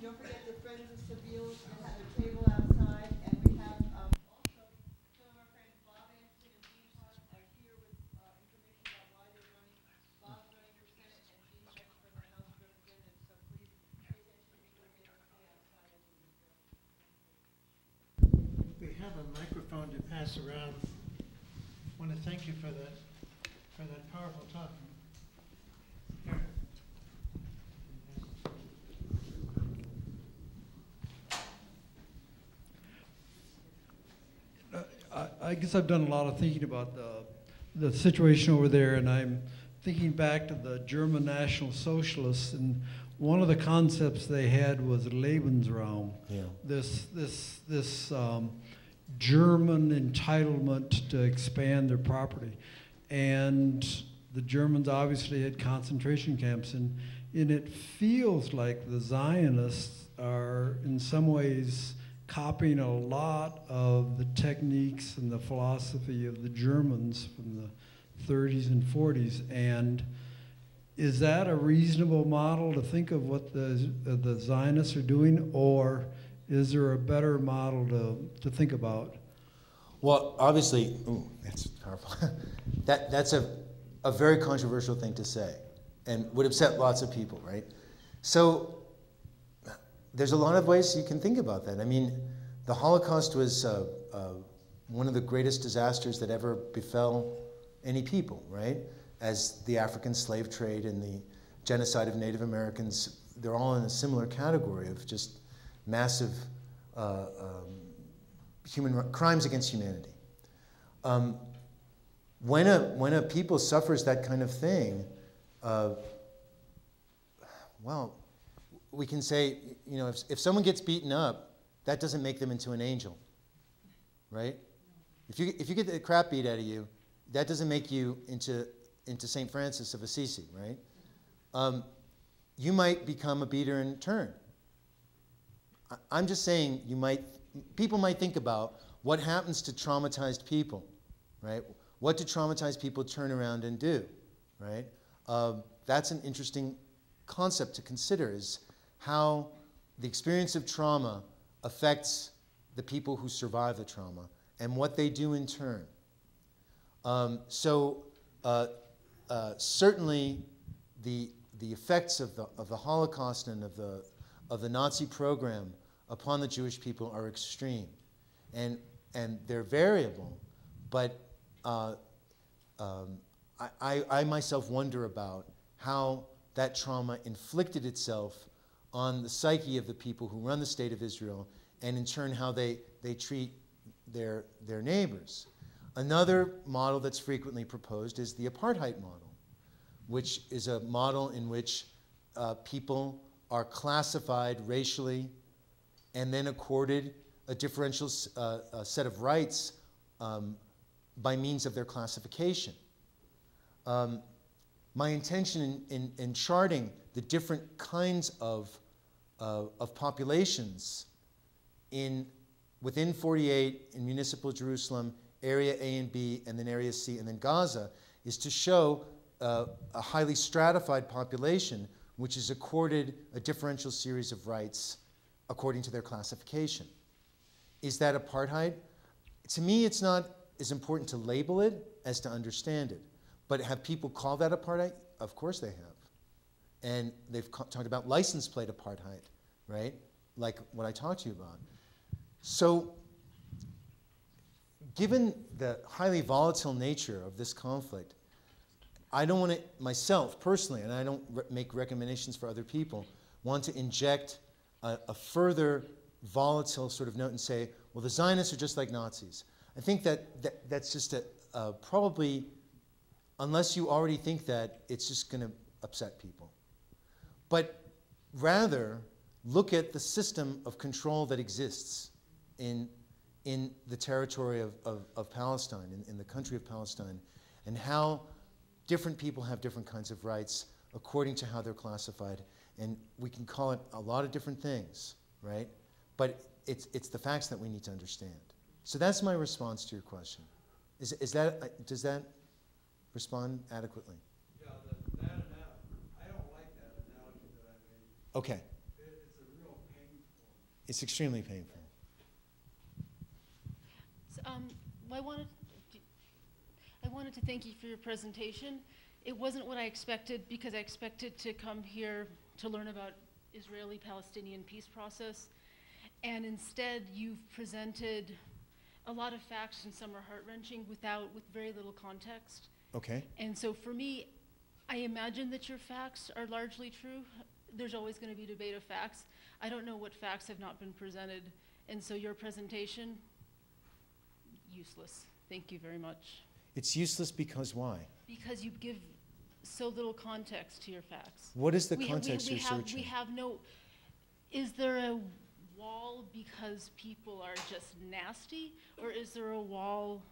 don't forget the Friends of Seville that have a table outside, and we have also some of our friends, Bob Anderson and Dean Hart, are here with information about why they're running. Bob's running for Senate, and Dean Hart's for the House of Representatives. So please pay attention if you're able to stay outside as we discuss. We have a microphone to pass around. I want to thank you for that powerful talk. Here. I guess I've done a lot of thinking about the situation over there, and I'm thinking back to the German National Socialists, and one of the concepts they had was Lebensraum. Yeah. This German entitlement to expand their property, and the Germans obviously had concentration camps, and it feels like the Zionists are in some ways copying a lot of the techniques and the philosophy of the Germans from the 30s and 40s. And is that a reasonable model to think of what the Zionists are doing, or is there a better model to think about? Well, obviously, ooh, that's powerful. That's a very controversial thing to say, and would upset lots of people, right? So there's a lot of ways you can think about that. I mean, the Holocaust was one of the greatest disasters that ever befell any people, right? As the African slave trade and the genocide of Native Americans, they're all in a similar category of just massive crimes against humanity. When a people suffers that kind of thing, well, we can say, you know, if someone gets beaten up, that doesn't make them into an angel, right? If you get the crap beat out of you, that doesn't make you into St. Francis of Assisi, right? You might become a beater in turn. I'm just saying people might think about what happens to traumatized people, right? What do traumatized people turn around and do, right? That's an interesting concept to consider, is how the experience of trauma affects the people who survive the trauma and what they do in turn. Certainly the effects of the Holocaust and of the Nazi program upon the Jewish people are extreme, and they're variable, but I myself wonder about how that trauma inflicted itself on the psyche of the people who run the state of Israel, and in turn how they treat their neighbors. Another model that's frequently proposed is the apartheid model, which is a model in which people are classified racially and then accorded a differential set of rights by means of their classification. My intention in charting the different kinds of populations within 48 in municipal Jerusalem, area A and B, and then area C, and then Gaza, is to show a highly stratified population which is accorded a differential series of rights according to their classification. Is that apartheid? To me, it's not as important to label it as to understand it. But have people called that apartheid? Of course they have. And they've talked about license plate apartheid, right? Like what I talked to you about. So given the highly volatile nature of this conflict, I don't want to, myself personally, and I don't make recommendations for other people, want to inject a further volatile sort of note and say, well, the Zionists are just like Nazis. I think that's just probably, unless you already think that, it's just going to upset people. But rather, look at the system of control that exists in the territory of Palestine, in the country of Palestine, and how different people have different kinds of rights according to how they're classified. And we can call it a lot of different things, right? But it's the facts that we need to understand. So that's my response to your question. Does that respond adequately? Yeah, I don't like that analogy that I made. Okay. It's a real It's extremely painful. So, I wanted to thank you for your presentation. It wasn't what I expected, because I expected to come here to learn about Israeli-Palestinian peace process, and instead you've presented a lot of facts, and some are heart-wrenching with very little context. Okay. And so for me, I imagine that your facts are largely true. There's always going to be debate of facts. I don't know what facts have not been presented, and so your presentation, useless. Thank you very much. It's useless because why? Because you give so little context to your facts. What is the context you're searching? We have no, is there a wall because people are just nasty, or is there a wall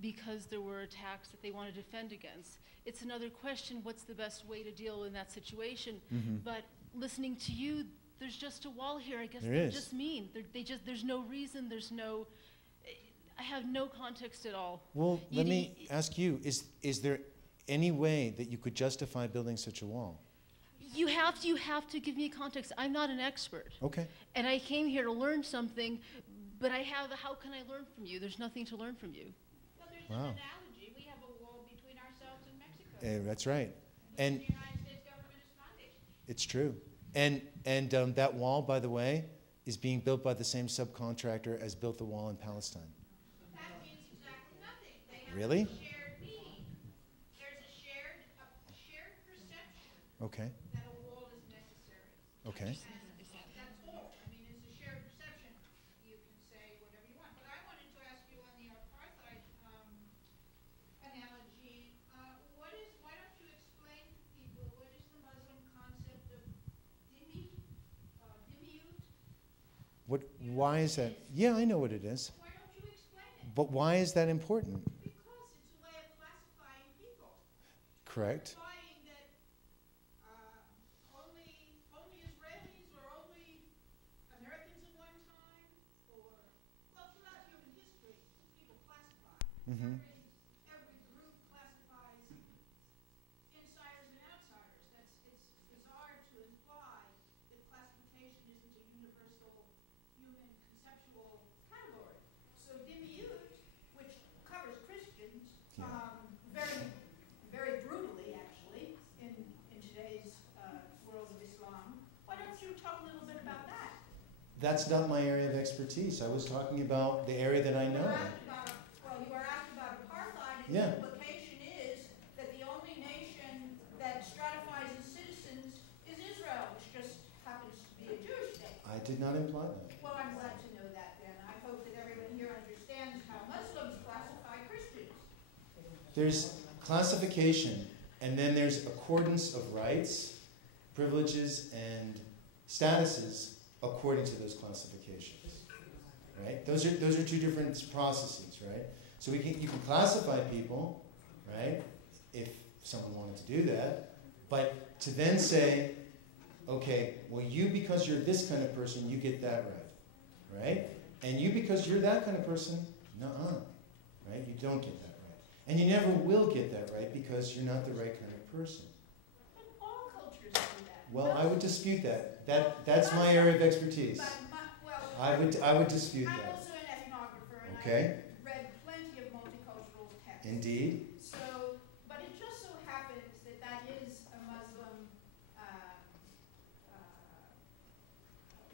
because there were attacks that they want to defend against? It's another question, what's the best way to deal in that situation? But listening to you, there's just a wall here. I guess they're just mean. There's no reason, I have no context at all. Well, let me ask you, is there any way that you could justify building such a wall? You have to give me context. I'm not an expert. Okay. And I came here to learn something, but how can I learn from you? There's nothing to learn from you. Well, there's an analogy. We have a wall between ourselves and Mexico. That's right. And the United States government is funding. it's true. And that wall, by the way, is being built by the same subcontractor as built the wall in Palestine. That means exactly nothing. They have Really? a shared need. There's a shared perception Okay. that a wall is necessary. Okay. And that's all. I mean, it's a shared perception. You can say whatever you want. But I wanted to ask you on the apartheid analogy, why don't you explain to people what is the Muslim concept of dhimmi, dhimmiut? Why is that? Yeah, I know what it is. Why don't you explain it? But why is that important? Because it's a way of classifying people. Correct. Implying that only Israelis or only Americans at one time, or, well, throughout human history, people classify. Every group classifies insiders and outsiders. It's bizarre to imply that classification isn't a universal human conceptual category. So dhimmiut, which covers Christians, very, very brutally actually, in today's world of Islam. Why don't you talk a little bit about that? That's not my area of expertise. I was talking about the area that I know. You were asked about apartheid, and Yeah. the implication is that the only nation that stratifies its citizens is Israel, which just happens to be a Jewish state. I did not imply that. Well, I'm glad to know that then. I hope that everyone here understands how Muslims classify Christians. There's classification, and then there's accordance of rights, privileges, and statuses according to those classifications. Right? Those are two different processes, right? So you can classify people, right? If someone wanted to do that, but to then say, okay, well, you because you're this kind of person, you get that right, right? And you because you're that kind of person, nuh-uh, right? You don't get that right, and you never will get that right because you're not the right kind of person. But all cultures do that. Well, I would dispute that. That's my area of expertise. I would dispute I'm that. also an ethnographer, and Okay. I've read plenty of multicultural texts. Indeed. So, but it just so happens that that is a Muslim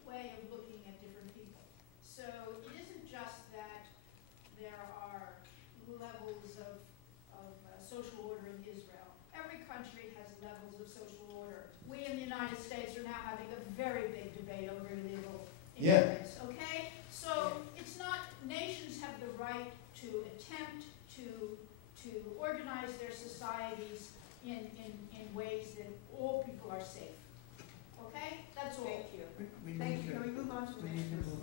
way of looking at different people. So it isn't just that there are levels of social order in Israel. Every country has levels of social order. We in the United States are now having a very big debate over illegal immigrants, okay? So it's not, nations have the right to attempt to organize their societies in ways that all people are safe. Okay? That's all. Thank you. Thank you. Can we move on to the next person?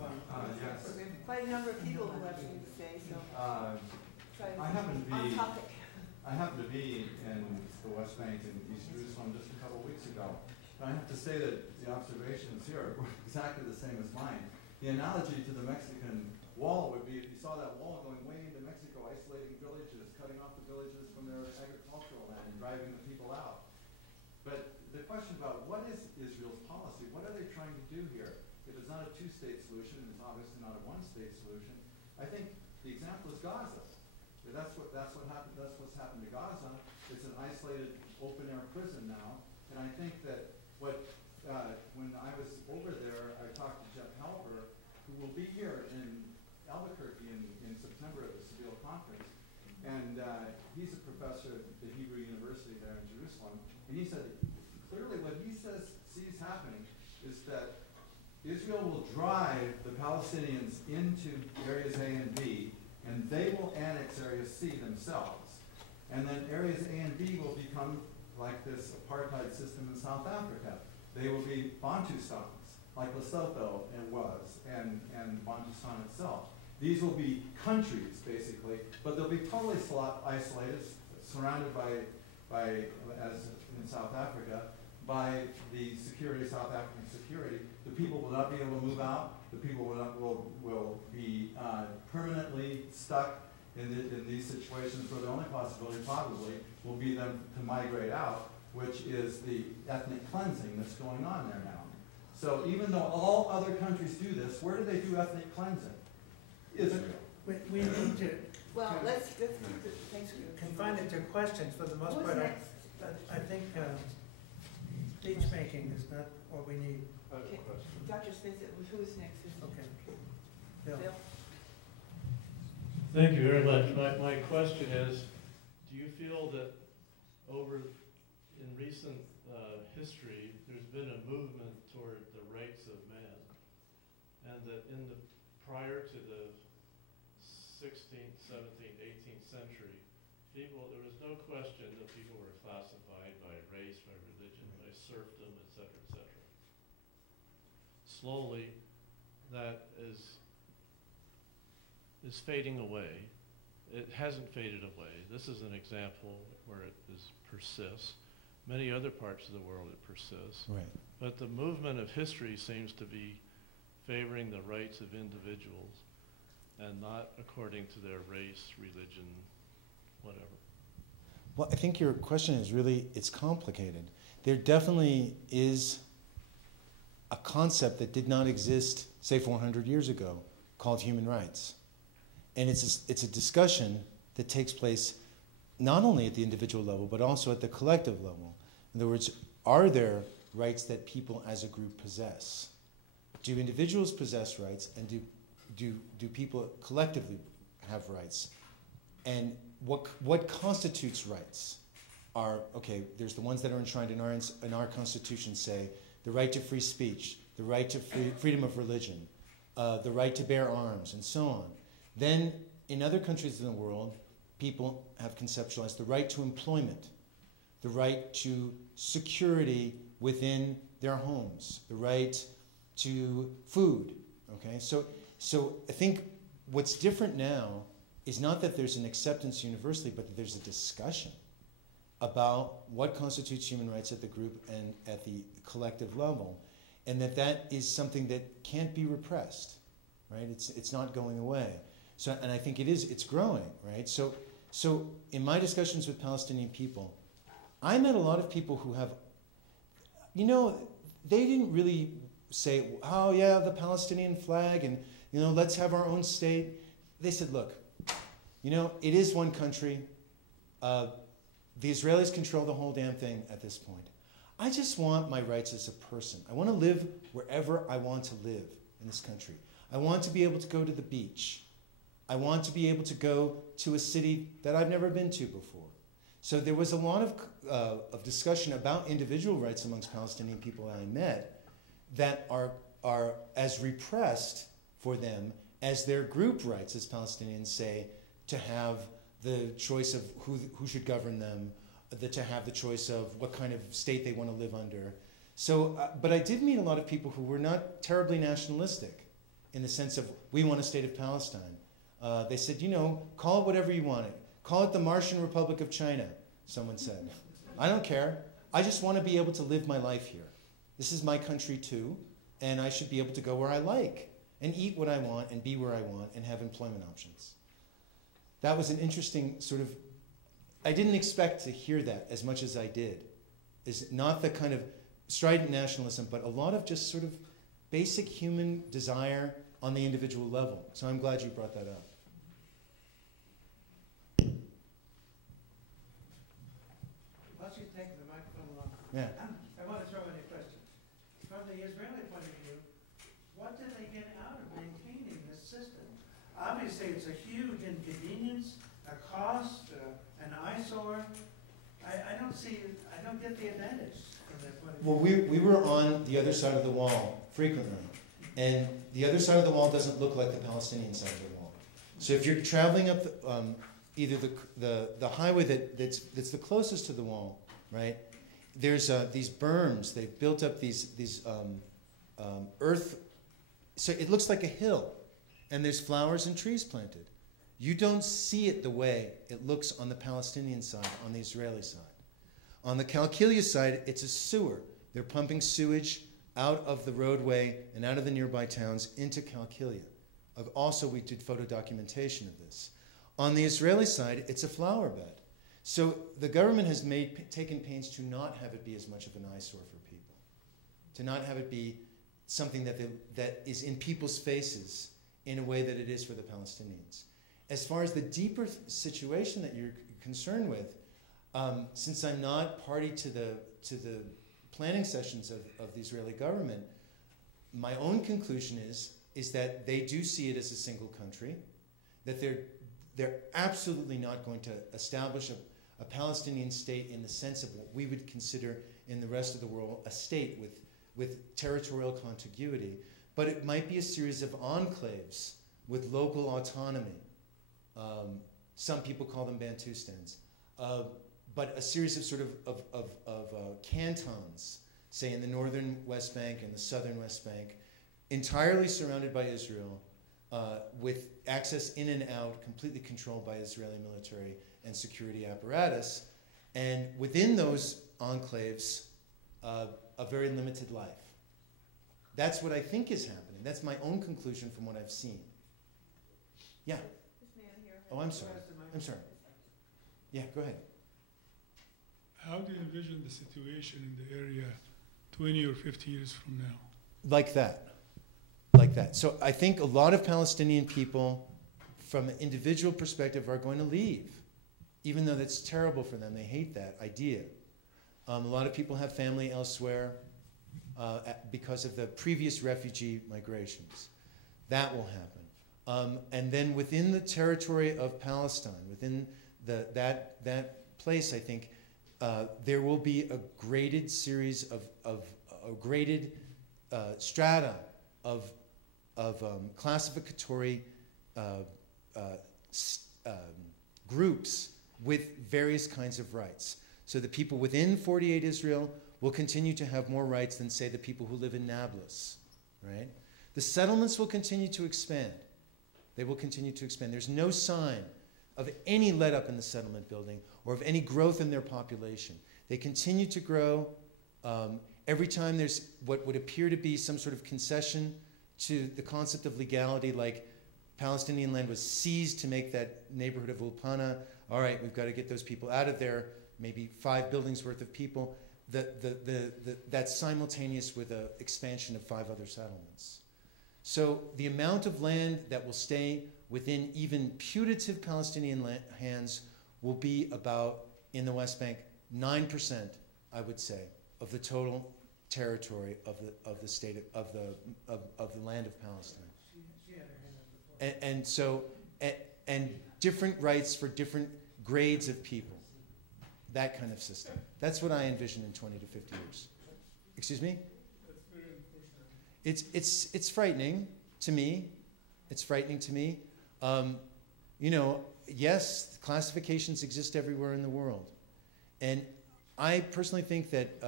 Yes. We have quite a number of people who have things to say, so try to I happen to on be topic. in the West Bank in East Jerusalem just a couple of weeks ago. And I have to say that the observations here were exactly the same as mine. The analogy to the Mexican wall would be if you saw that wall going way into Mexico, isolating villages, cutting off the villages from their agricultural land, and driving the people out. But the question about what is Israel's policy, what are they trying to do here? If it's not a two-state solution, and it's obviously not a one-state solution. I think the example is Gaza. That's what's happened to Gaza. It's an isolated, open-air prison now, and I think that when I was over there, I talked to Jeff Halper, who will be here in Albuquerque in September at the Seville conference, and he's a professor at the Hebrew University there in Jerusalem, and he said clearly what he sees happening is that Israel will drive the Palestinians into areas A and B, and they will annex Area C themselves. And then areas A and B will become like this apartheid system in South Africa. They will be Bantustans, like Lesotho and Bantustan itself. These will be countries, basically, but they'll be totally isolated, surrounded by, as in South Africa, by the security, South African security. The people will not be able to move out. The people will be permanently stuck in these situations where the only possibility probably will be them to migrate out, which is the ethnic cleansing that's going on there now. So even though all other countries do this, where do they do ethnic cleansing? Israel. We need to Well, let's thanks for confine it to questions for the most Who's part. next? I think speech making is not what we need. Okay, Dr. Smith, who's next? Okay. Bill. Bill? Thank you very much. My question is, do you feel that in recent history, there's been a movement toward the rights of man, and that prior to the 16th, 17th, 18th century, there was no question that people were classified by race, by religion, by serfdom, etc., etc. Slowly, that is fading away. It hasn't faded away. This is an example where it persists. Many other parts of the world it persists. Right. But the movement of history seems to be favoring the rights of individuals and not according to their race, religion, whatever. Well, I think your question is really, it's complicated. There definitely is a concept that did not exist, say, 400 years ago, called human rights. And it's a discussion that takes place not only at the individual level, but also at the collective level. In other words, are there rights that people as a group possess? Do individuals possess rights, and do people collectively have rights? And what constitutes rights? There's the ones that are enshrined in our Constitution, say, the right to free speech, the right to freedom of religion, the right to bear arms, and so on. Then, in other countries in the world, people have conceptualized the right to employment, the right to security within their homes, the right to food. Okay, so I think what's different now is not that there's an acceptance universally, but that there's a discussion about what constitutes human rights at the group and at the collective level, and that is something that can't be repressed, right? It's not going away. So, and I think it's growing, right? So in my discussions with Palestinian people, I met a lot of people who have, they didn't really say, oh yeah, the Palestinian flag, and let's have our own state. They said, look, it is one country. The Israelis control the whole damn thing at this point. I just want my rights as a person. I want to live wherever I want to live in this country. I want to be able to go to the beach. I want to be able to go to a city that I've never been to before. So there was a lot of discussion about individual rights amongst Palestinian people I met that are as repressed for them as their group rights, as Palestinians say, to have the choice of who should govern them, to have the choice of what kind of state they want to live under. So, but I did meet a lot of people who were not terribly nationalistic in the sense of, we want a state of Palestine. They said, call it whatever you want it. Call it the Martian Republic of China, someone said. I don't care. I just want to be able to live my life here. This is my country too, and I should be able to go where I like and eat what I want and be where I want and have employment options. That was an interesting sort of, I didn't expect to hear that as much as I did. Is not the kind of strident nationalism, but a lot of just sort of basic human desire on the individual level. So I'm glad you brought that up. While she's taking the microphone along, Yeah. I want to throw in a question. From the Israeli point of view, what do they get out of maintaining this system? Obviously, it's a huge inconvenience, a cost, an eyesore. I don't get the advantage from that point of view. Well, we were on the other side of the wall frequently, and the other side of the wall doesn't look like the Palestinian side of the wall. So if you're traveling up either the highway that's the closest to the wall, right? There's these berms. They've built up these earth, so it looks like a hill, and there's flowers and trees planted. You don't see it the way it looks on the Palestinian side, on the Israeli side. On the Qalqilia side, it's a sewer. They're pumping sewage out of the roadway and out of the nearby towns into Qalqilia. Also, we did photo documentation of this. On the Israeli side, it's a flower bed. So the government has taken pains to not have it be as much of an eyesore for people, to not have it be something that is in people's faces in a way that it is for the Palestinians. As far as the deeper situation that you're concerned with, since I'm not party to the planning sessions of the Israeli government, my own conclusion is that they do see it as a single country, that they're absolutely not going to establish a Palestinian state in the sense of what we would consider in the rest of the world a state with territorial contiguity, but it might be a series of enclaves with local autonomy. Some people call them Bantustans, but a series of sort of cantons, say in the northern West Bank and the southern West Bank, entirely surrounded by Israel, with access in and out completely controlled by Israeli military and security apparatus, and within those enclaves, a very limited life. That's what I think is happening. That's my own conclusion from what I've seen. Yeah. This man here. Oh, I'm sorry. I'm sorry. Yeah, go ahead. How do you envision the situation in the area 20 or 50 years from now? Like that. Like that. So I think a lot of Palestinian people, from an individual perspective, are going to leave, even though that's terrible for them. They hate that idea. A lot of people have family elsewhere because of the previous refugee migrations. That will happen. And then within the territory of Palestine, within that place, I think there will be a graded series of graded strata of classificatory groups with various kinds of rights. So the people within 48 Israel will continue to have more rights than, say, the people who live in Nablus, right? The settlements will continue to expand. They will continue to expand. There's no sign of any let-up in the settlement building or of any growth in their population. They continue to grow. Every time there's what would appear to be some sort of concession to the concept of legality, like Palestinian land was seized to make that neighborhood of Ulpana. All right, we've got to get those people out of there, maybe 5 buildings worth of people. That's simultaneous with an expansion of 5 other settlements. So the amount of land that will stay within even putative Palestinian hands will be about, in the West Bank, 9%, I would say, of the total territory of the state of the land of Palestine. And so different rights for different grades of people. That kind of system. That's what I envision in 20 to 50 years. Excuse me? That's very unfortunate. It's frightening to me. It's frightening to me. You know, yes, classifications exist everywhere in the world. And I personally think that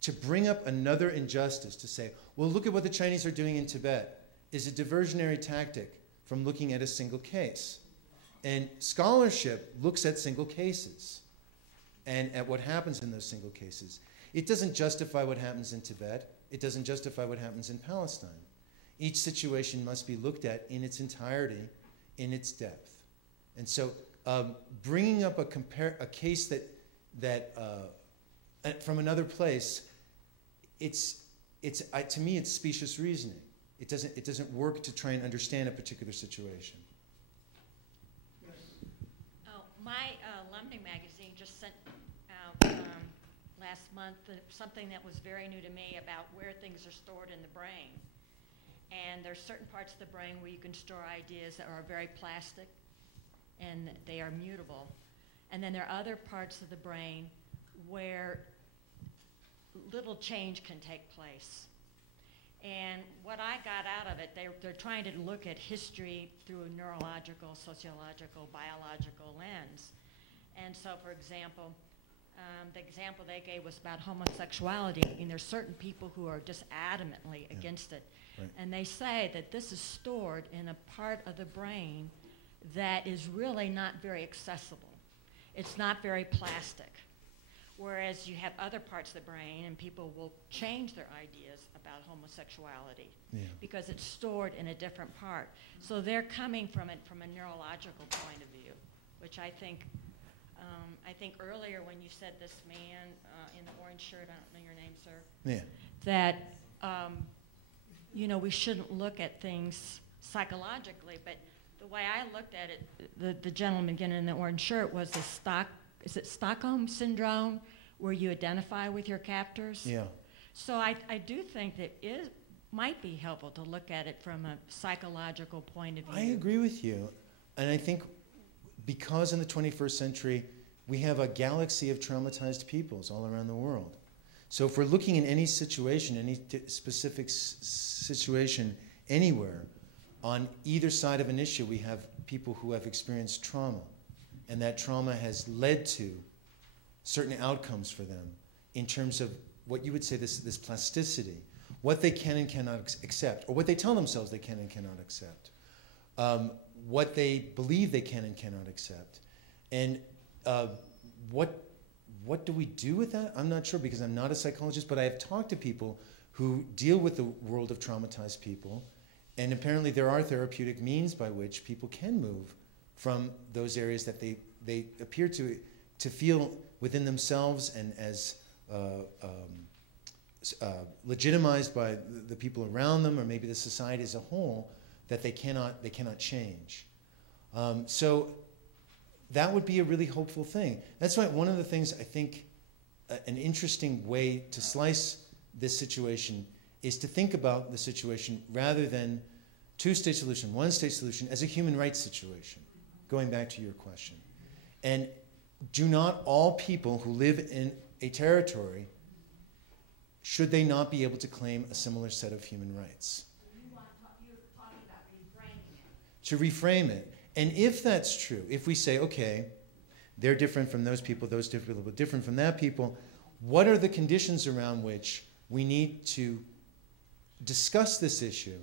to bring up another injustice, to say, well, look at what the Chinese are doing in Tibet, is a diversionary tactic from looking at a single case. And scholarship looks at single cases and at what happens in those single cases. It doesn't justify what happens in Tibet. It doesn't justify what happens in Palestine. Each situation must be looked at in its entirety, in its depth. And so bringing up a case that from another place, to me, it's specious reasoning. It doesn't work to try and understand a particular situation. Oh, my London magazine just sent out last month something that was very new to me about where things are stored in the brain. And there's certain parts of the brain where you can store ideas that are very plastic and they are mutable. And then there are other parts of the brain where little change can take place. And what I got out of it, they're trying to look at history through a neurological, sociological, biological lens. And so, for example, the example they gave was about homosexuality. I mean, there's certain people who are just adamantly against it. Right. And they say that this is stored in a part of the brain that is really not very accessible. It's not very plastic. Whereas you have other parts of the brain and people will change their ideas about homosexuality because it's stored in a different part. So they're coming from it from a neurological point of view, which I think earlier when you said this man in the orange shirt, I don't know your name, sir, that we shouldn't look at things psychologically, but the way I looked at it, the gentleman again in the orange shirt was is it Stockholm Syndrome, where you identify with your captors? Yeah. So I do think that it might be helpful to look at it from a psychological point of view. I agree with you. And I think because in the 21st century, we have a galaxy of traumatized peoples all around the world. So if we're looking in any situation, any specific situation anywhere, on either side of an issue, we have people who have experienced trauma. And that trauma has led to certain outcomes for them in terms of what you would say this plasticity, what they can and cannot accept, or what they tell themselves they can and cannot accept, what they believe they can and cannot accept. And what do we do with that? I'm not sure because I'm not a psychologist, but I have talked to people who deal with the world of traumatized people, and apparently there are therapeutic means by which people can move from those areas that they appear to feel within themselves and as legitimized by the people around them or maybe the society as a whole that they cannot change. So that would be a really hopeful thing. That's why one of the things I think an interesting way to slice this situation is to think about the situation rather than two-state solution, one-state solution as a human rights situation, going back to your question. And do not all people who live in a territory, should they not be able to claim a similar set of human rights? You're talking about reframing it. To reframe it. And if that's true, if we say, okay, they're different from those people different from that people, what are the conditions around which we need to discuss this issue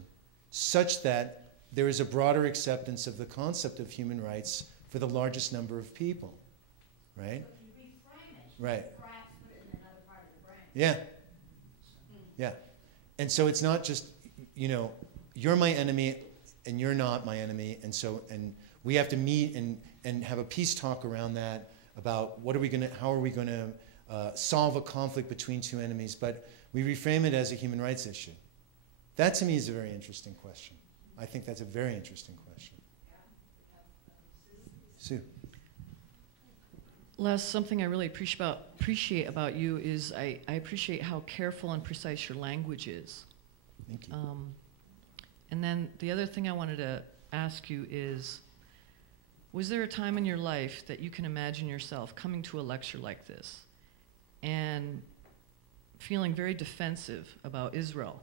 such that there is a broader acceptance of the concept of human rights for the largest number of people, right? So if you reframe it, right. perhaps put it in another part of the brain. Yeah. Yeah. And so it's not just, you're my enemy and you're not my enemy, and we have to meet and have a peace talk around that about how are we going to solve a conflict between two enemies, but we reframe it as a human rights issue. That to me is a very interesting question. I think that's a very interesting question. Sue. Les, something I really appreciate about you is I appreciate how careful and precise your language is. Thank you. And then the other thing I wanted to ask you is, was there a time in your life that you can imagine yourself coming to a lecture like this and feeling very defensive about Israel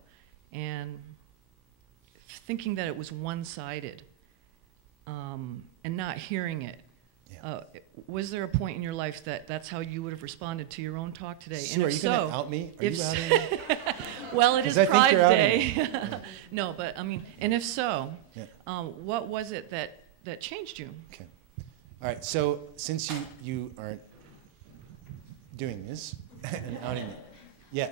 and thinking that it was one-sided and not hearing it? Yeah. Was there a point in your life that that's how you would have responded to your own talk today? Sue, and are you going to out me? Are you outing me? Well, it is I think Pride you're outing Day. me. Yeah. No, but I mean, and if so, Yeah. what was it that changed you? Okay. All right. So since you aren't doing this and outing me,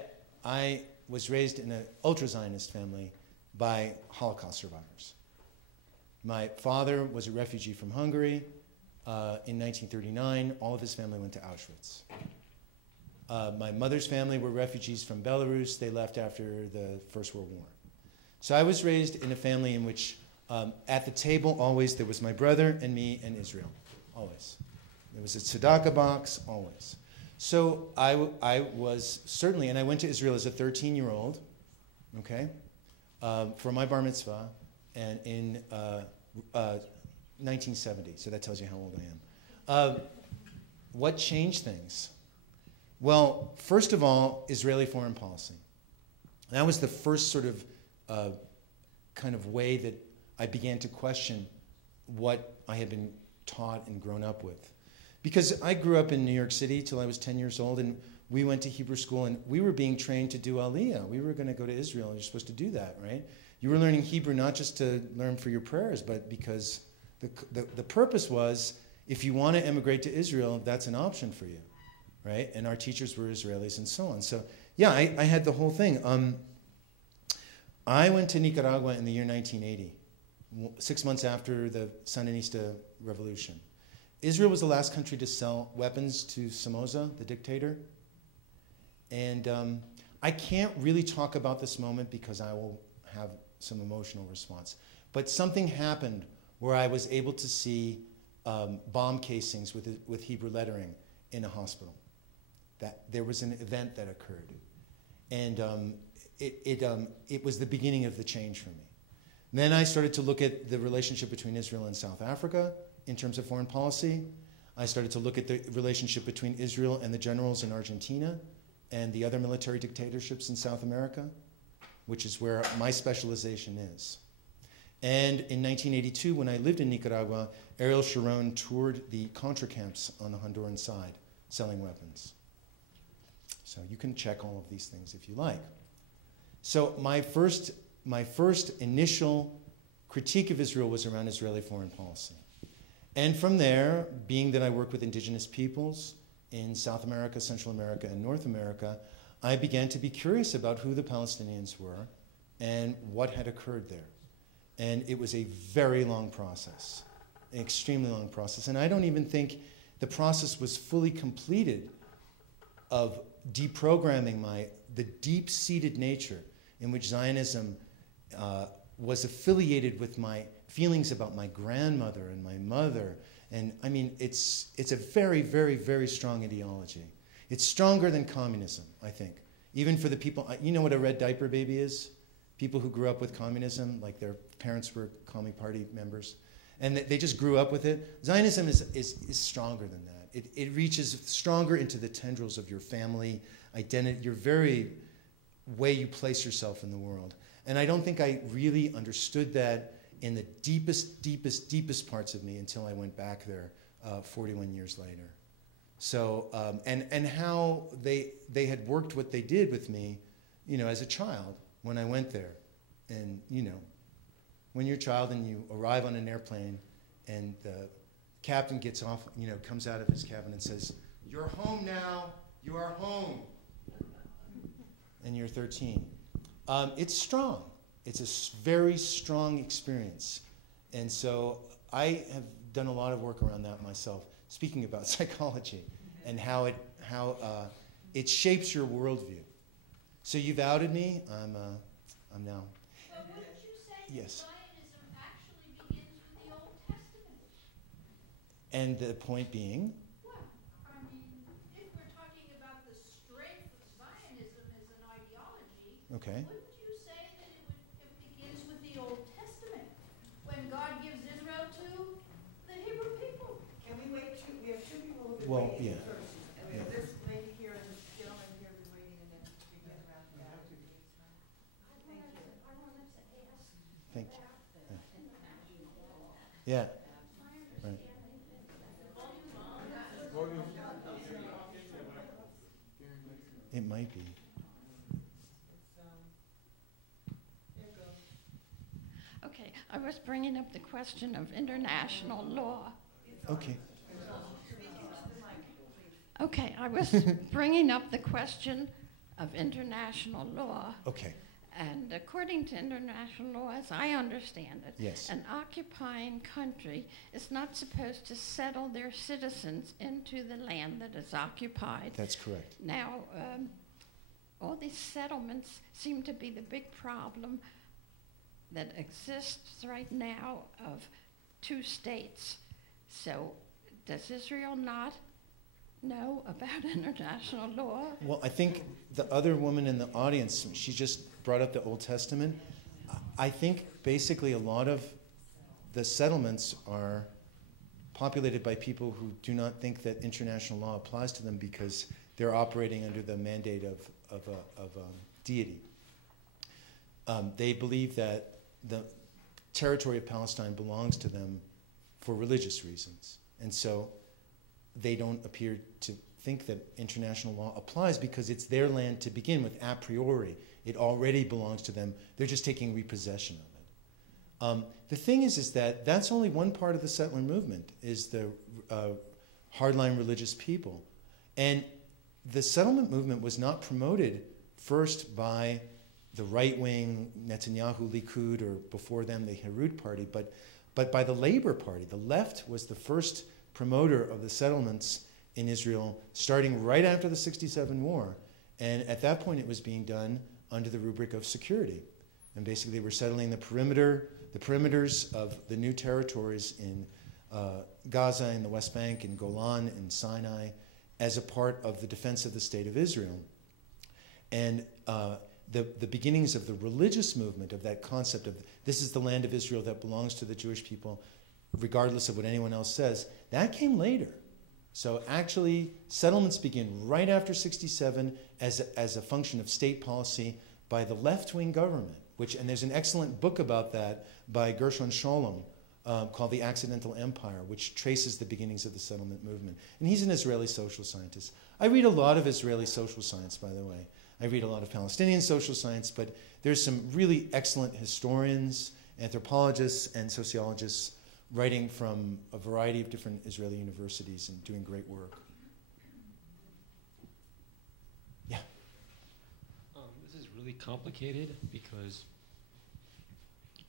I was raised in an ultra-Zionist family by Holocaust survivors. My father was a refugee from Hungary. In 1939, all of his family went to Auschwitz. My mother's family were refugees from Belarus. They left after the First World War. So I was raised in a family in which at the table always there was my brother and me and Israel, always. There was a tzedakah box, always. So I was certainly, and I went to Israel as a 13-year-old, okay, for my bar mitzvah, and in 1970. So that tells you how old I am. What changed things? Well, first of all, Israeli foreign policy. That was the first sort of kind of way that I began to question what I had been taught and grown up with. Because I grew up in New York City till I was 10 years old, and we went to Hebrew school, and we were being trained to do Aliyah. We were going to go to Israel, and you're supposed to do that, right? You were learning Hebrew not just to learn for your prayers, but because the purpose was, if you want to emigrate to Israel, that's an option for you, right? And our teachers were Israelis and so on. So, yeah, I had the whole thing. I went to Nicaragua in the year 1980, 6 months after the Sandinista revolution. Israel was the last country to sell weapons to Somoza, the dictator. And I can't really talk about this moment because I will have some emotional response. But something happened where I was able to see bomb casings with Hebrew lettering in a hospital. That there was an event that occurred. And it was the beginning of the change for me. And then I started to look at the relationship between Israel and South Africa in terms of foreign policy. I started to look at the relationship between Israel and the generals in Argentina and the other military dictatorships in South America, which is where my specialization is. And in 1982, when I lived in Nicaragua, Ariel Sharon toured the Contra camps on the Honduran side, selling weapons. So you can check all of these things if you like. So my first initial critique of Israel was around Israeli foreign policy. And from there, being that I work with indigenous peoples in South America, Central America, and North America, I began to be curious about who the Palestinians were and what had occurred there. And it was a very long process, an extremely long process. And I don't even think the process was fully completed of deprogramming the deep-seated nature in which Zionism was affiliated with my feelings about my grandmother and my mother. And I mean, it's a very, very, very strong ideology. It's stronger than communism, I think. Even for the people, you know what a red diaper baby is? People who grew up with communism, like their parents were Commie Party members, and they just grew up with it. Zionism is stronger than that. It reaches stronger into the tendrils of your family identity, your very way you place yourself in the world. And I don't think I really understood that in the deepest, deepest, deepest parts of me until I went back there 41 years later. So, and how they had worked what they did with me, you know, as a child when I went there. And, you know, when you're a child and you arrive on an airplane and the captain gets off, you know, comes out of his cabin and says, "You're home now, you are home." And you're 13. It's strong. It's a very strong experience. And so I have done a lot of work around that myself, speaking about psychology and how it shapes your worldview. So you've outed me. I'm now. But wouldn't you say Yes. that Zionism actually begins with the Old Testament? And the point being? Well, I mean, if we're talking about the strength of Zionism as an ideology, Okay. wouldn't you say that it begins with the Old Testament, when God gives Israel to the Hebrew people? Can we wait we have two people who've been Well, waiting yeah. first. And we have this lady here and this gentleman here who's waiting, and then we get around to that. Thank you. Yeah. Right. It might be. Here it goes. Okay, I was bringing up the question of international law. Okay. Okay, I was bringing up the question of international law Okay. And according to international law, as I understand it, Yes. an occupying country is not supposed to settle their citizens into the land that is occupied. That's correct. Now, all these settlements seem to be the big problem that exists right now of two states. So does Israel not know about international law? Well, I think the other woman in the audience, she just brought up the Old Testament. I think basically a lot of the settlements are populated by people who do not think that international law applies to them because they're operating under the mandate of deity. They believe that the territory of Palestine belongs to them for religious reasons. And so they don't appear to think that international law applies because it's their land to begin with a priori. It already belongs to them. They're just taking repossession of it. The thing is that that's only one part of the settler movement, is the hardline religious people. And the settlement movement was not promoted first by the right-wing Netanyahu Likud, or before them the Herut party, but by the Labor Party. The left was the first promoter of the settlements in Israel, starting right after the '67 war. And at that point, it was being done under the rubric of security. And basically, they were settling the perimeters of the new territories in Gaza, in the West Bank, in Golan, in Sinai, as a part of the defense of the state of Israel. And the beginnings of the religious movement, of that concept of this is the land of Israel that belongs to the Jewish people, regardless of what anyone else says, that came later. So actually, settlements begin right after '67 as a function of state policy by the left-wing government, and there's an excellent book about that by Gershon Sholem called The Accidental Empire, which traces the beginnings of the settlement movement. And he's an Israeli social scientist. I read a lot of Israeli social science, by the way. I read a lot of Palestinian social science, but there's some really excellent historians, anthropologists, and sociologists writing from a variety of different Israeli universities and doing great work. Yeah? This is really complicated because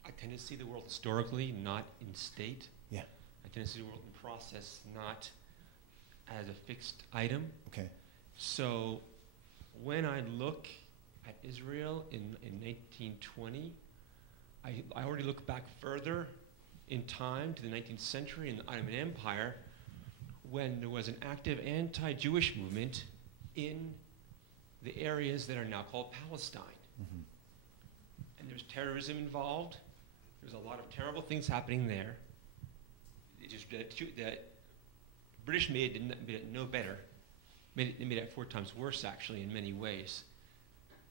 I tend to see the world historically, not in state. Yeah. I tend to see the world in process, not as a fixed item. Okay. So when I look at Israel in 1920, I already look back further in time to the 19th century in the Ottoman Empire, when there was an active anti-Jewish movement in the areas that are now called Palestine. Mm-hmm. And there's terrorism involved. There's a lot of terrible things happening there. It just, the British made it no better. They made it 4 times worse, actually, in many ways.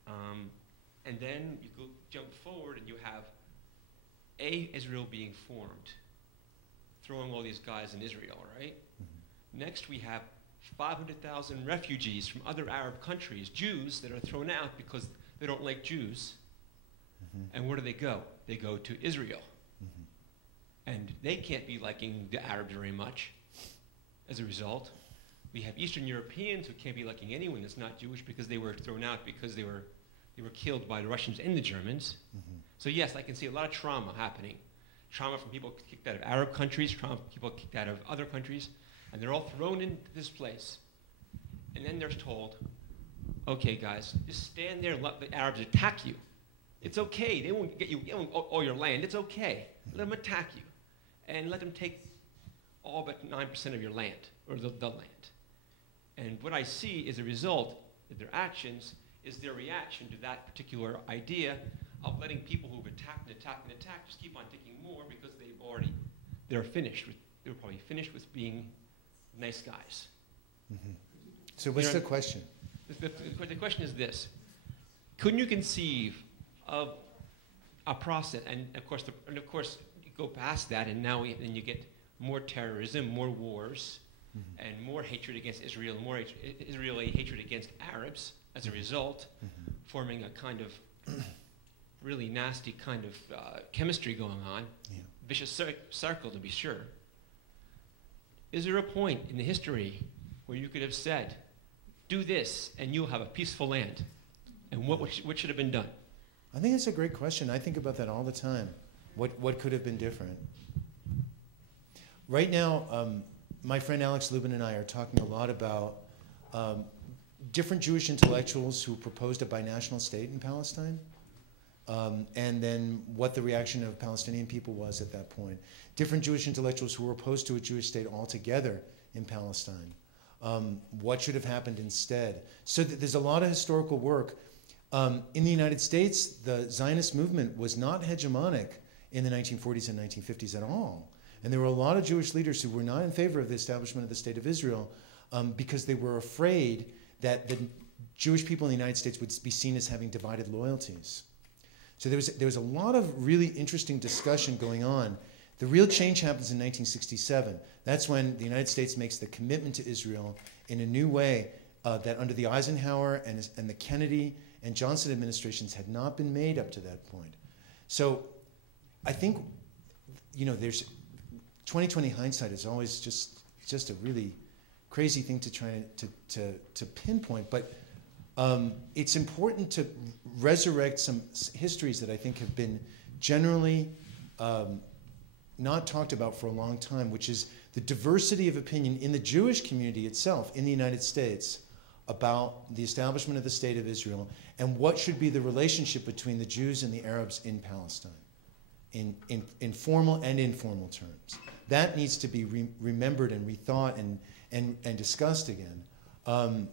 And then you go jump forward and you have Israel being formed, throwing all these guys in Israel, right? Mm-hmm. Next, we have 500,000 refugees from other Arab countries, Jews that are thrown out because they don't like Jews. Mm-hmm. And where do they go? They go to Israel. Mm-hmm. And they can't be liking the Arabs very much. As a result, we have Eastern Europeans who can't be liking anyone that's not Jewish because they were thrown out because they were killed by the Russians and the Germans. Mm-hmm. So yes, I can see a lot of trauma happening. Trauma from people kicked out of Arab countries, trauma from people kicked out of other countries, and they're all thrown into this place. And then they're told, okay guys, just stand there and let the Arabs attack you. It's okay, they won't get you all your land, it's okay. Let them attack you. And let them take all but 9% of your land, or the land. And what I see as a result of their actions is their reaction to that particular idea of letting people who've attacked and attacked and attacked just keep on taking more because they're probably finished with being nice guys. Mm-hmm. So what's the question? The question is this. Couldn't you conceive of a process, and of course you go past that and now then you get more terrorism, more wars, mm-hmm. and more hatred against Israel, more Israeli hatred against Arabs as a result, mm-hmm. forming a kind of really nasty kind of chemistry going on, yeah. Vicious circle to be sure. Is there a point in the history where you could have said, do this and you'll have a peaceful land? And what should have been done? I think it's a great question. I think about that all the time. What could have been different? Right now, my friend Alex Lubin and I are talking a lot about different Jewish intellectuals who proposed a binational state in Palestine, and then what the reaction of Palestinian people was at that point. Different Jewish intellectuals who were opposed to a Jewish state altogether in Palestine. What should have happened instead? So there's a lot of historical work. In the United States, the Zionist movement was not hegemonic in the 1940s and 1950s at all. And there were a lot of Jewish leaders who were not in favor of the establishment of the State of Israel because they were afraid that the Jewish people in the United States would be seen as having divided loyalties. So there was a lot of really interesting discussion going on. The real change happens in 1967. That's when the United States makes the commitment to Israel in a new way that under the Eisenhower and the Kennedy and Johnson administrations had not been made up to that point. So I think, there's 2020 hindsight is always just a really crazy thing to try to pinpoint, but it's important to resurrect some histories that I think have been generally not talked about for a long time, which is the diversity of opinion in the Jewish community itself in the United States about the establishment of the State of Israel and what should be the relationship between the Jews and the Arabs in Palestine in formal and informal terms. That needs to be remembered and rethought and discussed again.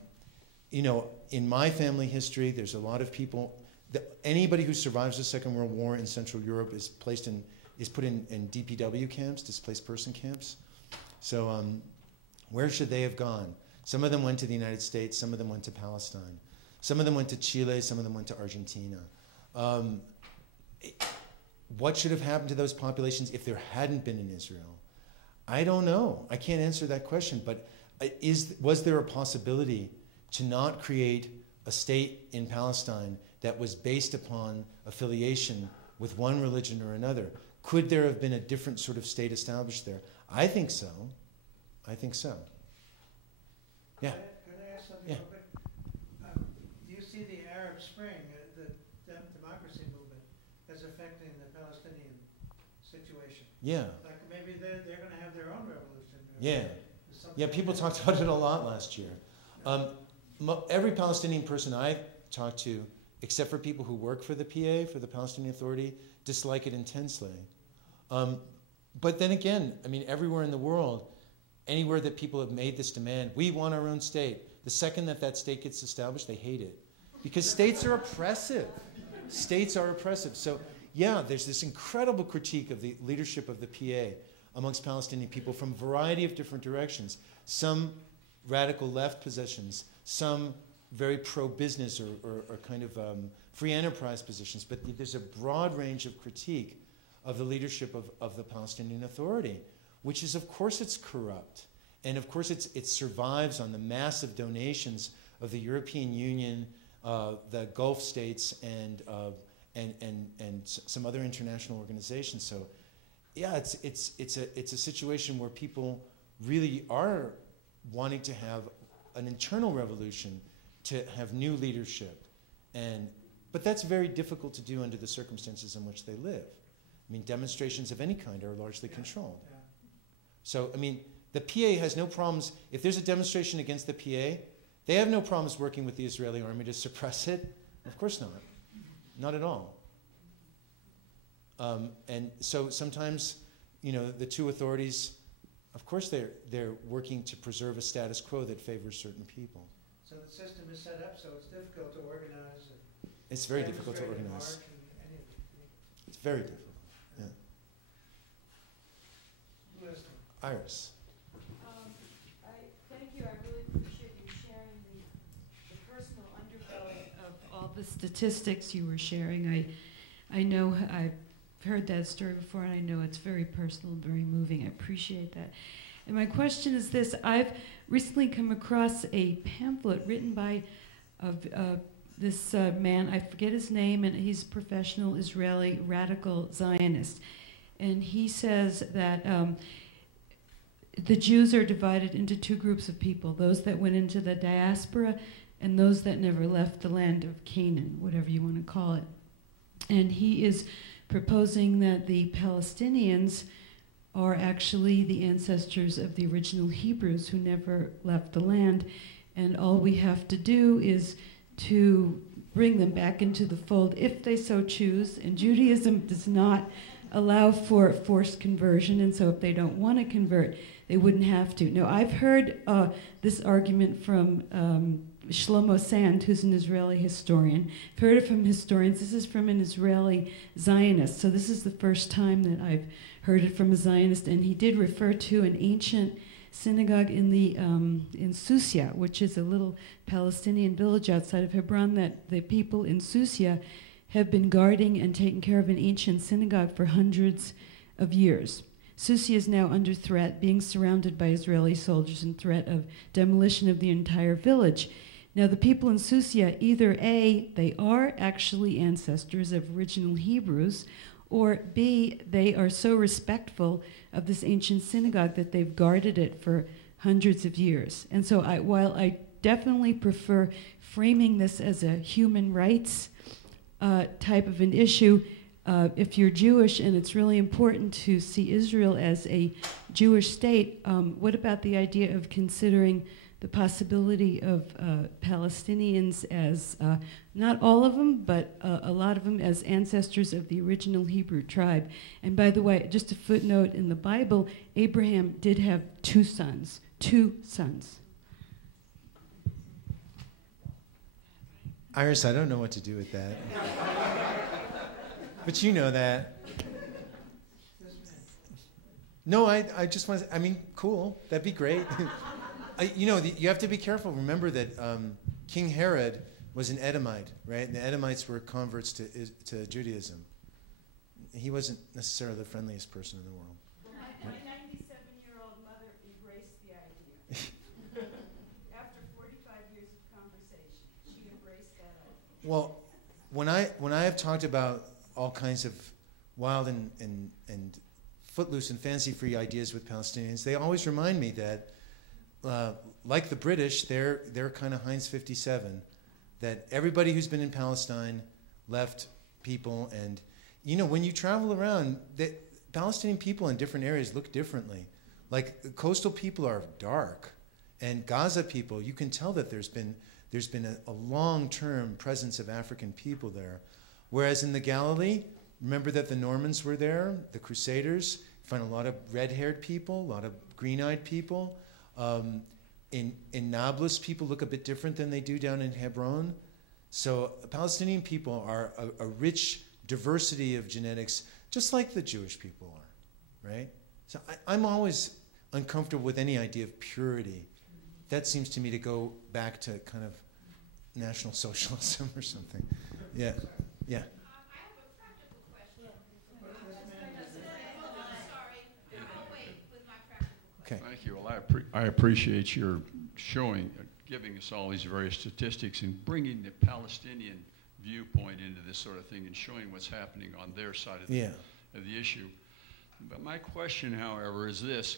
In my family history, there's a lot of people. Anybody who survives the Second World War in Central Europe is put in DPW camps, displaced person camps. So where should they have gone? Some of them went to the United States. Some of them went to Palestine. Some of them went to Chile. Some of them went to Argentina. What should have happened to those populations if there hadn't been an Israel? I don't know. I can't answer that question. But was there a possibility to not create a state in Palestine that was based upon affiliation with one religion or another? Could there have been a different sort of state established there? I think so. I think so. Yeah. Can I ask something Yeah. real quick? Do you see the Arab Spring, the democracy movement, as affecting the Palestinian situation? Yeah. Like maybe they're going to have their own revolution. Yeah. Something Yeah, people like that. talked about it a lot last year. Every Palestinian person I talked to, except for people who work for the PA, for the Palestinian Authority, dislike it intensely. But then again, everywhere in the world, anywhere that people have made this demand, we want our own state. The second that state gets established, they hate it. Because states are oppressive. States are oppressive. So yeah, there's this incredible critique of the leadership of the PA amongst Palestinian people from a variety of different directions. Some radical left positions, some very pro-business or kind of free enterprise positions, but there's a broad range of critique of the leadership of the Palestinian Authority, which is, of course, it's corrupt. And of course, it survives on the massive donations of the European Union, the Gulf states, and some other international organizations. So yeah, it's a situation where people really are wanting to have an internal revolution, to have new leadership. But that's very difficult to do under the circumstances in which they live. Demonstrations of any kind are largely controlled. Yeah. So, the PA has no problems. If there's a demonstration against the PA, they have no problems working with the Israeli army to suppress it. Of course not. Not at all. And so sometimes, the two authorities, of course they're working to preserve a status quo that favors certain people. So the system is set up so it's difficult to organize. It's very difficult to organize. It's very difficult. Yeah. Who is Iris. Thank you. I really appreciate you sharing the personal underbelly of all the statistics you were sharing. I know I've heard that story before, and I know it's very personal and very moving. I appreciate that. And my question is this. I've recently come across a pamphlet written by this man, I forget his name, and he's a professional Israeli radical Zionist. And he says that the Jews are divided into two groups of people, those that went into the diaspora and those that never left the land of Canaan, whatever you want to call it. And he is proposing that the Palestinians are actually the ancestors of the original Hebrews who never left the land. And all we have to do is to bring them back into the fold if they so choose. And Judaism does not allow for forced conversion, and so if they don't want to convert, they wouldn't have to. Now, I've heard this argument from Shlomo Sand, who's an Israeli historian. I've heard it from historians. This is from an Israeli Zionist, so this is the first time that I've heard it from a Zionist, and he did refer to an ancient synagogue in Susia, which is a little Palestinian village outside of Hebron, that the people in Susia have been guarding and taking care of an ancient synagogue for hundreds of years. Susia is now under threat, being surrounded by Israeli soldiers and threat of demolition of the entire village. Now, the people in Susia, either A, they are actually ancestors of original Hebrews, or B, they are so respectful of this ancient synagogue that they've guarded it for hundreds of years. And so while I definitely prefer framing this as a human rights type of an issue, if you're Jewish and it's really important to see Israel as a Jewish state, what about the idea of considering the possibility of Palestinians as, not all of them, but a lot of them as ancestors of the original Hebrew tribe? And by the way, just a footnote, in the Bible, Abraham did have two sons. Iris, I don't know what to do with that. But you know that. No, I just want to, I mean, cool, that'd be great. You have to be careful. Remember that King Herod was an Edomite, right? And the Edomites were converts to Judaism. He wasn't necessarily the friendliest person in the world. My 97-year-old mother embraced the idea. After 45 years of conversation, she embraced that idea. Well, when I have talked about all kinds of wild and footloose and fancy-free ideas with Palestinians, they always remind me that, like the British, they're kind of Heinz 57, that everybody who's been in Palestine left people, and when you travel around, the Palestinian people in different areas look differently. Like the coastal people are dark, and Gaza people, you can tell that there's been a long-term presence of African people there. Whereas in the Galilee, remember that the Normans were there, the Crusaders. You find a lot of red-haired people, a lot of green-eyed people. In Nablus, people look a bit different than they do down in Hebron. So Palestinian people are a rich diversity of genetics, just like the Jewish people are, right? So I'm always uncomfortable with any idea of purity. That seems to me to go back to kind of National Socialism or something. Yeah. Yeah. I have a practical question. Sorry, I'll wait with my practical question. Okay. Thank you. Well, I appreciate your giving us all these various statistics and bringing the Palestinian viewpoint into this sort of thing and showing what's happening on their side of the issue. But my question, however, is this.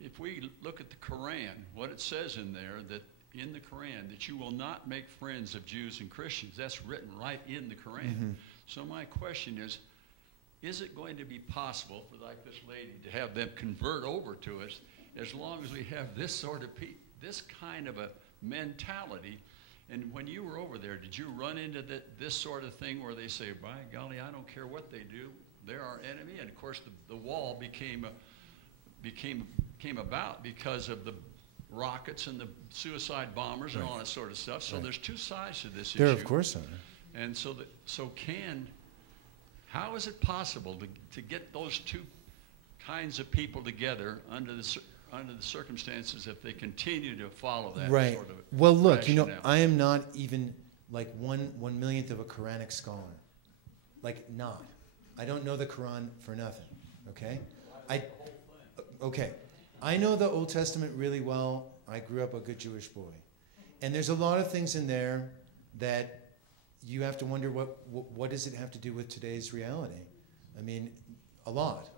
If we look at the Quran, what it says in there, that in the Quran, that you will not make friends of Jews and Christians, that's written right in the Quran. Mm-hmm. So my question is it going to be possible for like this lady to have them convert over to us as long as we have this sort of this kind of a mentality? And when you were over there, did you run into this sort of thing where they say, by golly, I don't care what they do, they're our enemy? And of course the wall came about because of the rockets and the suicide bombers and all that sort of stuff. So there's two sides to this issue. There, of course, are. And how is it possible to get those two kinds of people together under the circumstances if they continue to follow that sort of Well, look, rationale? I am not even like 1/1,000,000th of a Quranic scholar. Like, not. I don't know the Quran for nothing, okay? Okay. I know the Old Testament really well. I grew up a good Jewish boy. And there's a lot of things in there that you have to wonder what does it have to do with today's reality? I mean, a lot.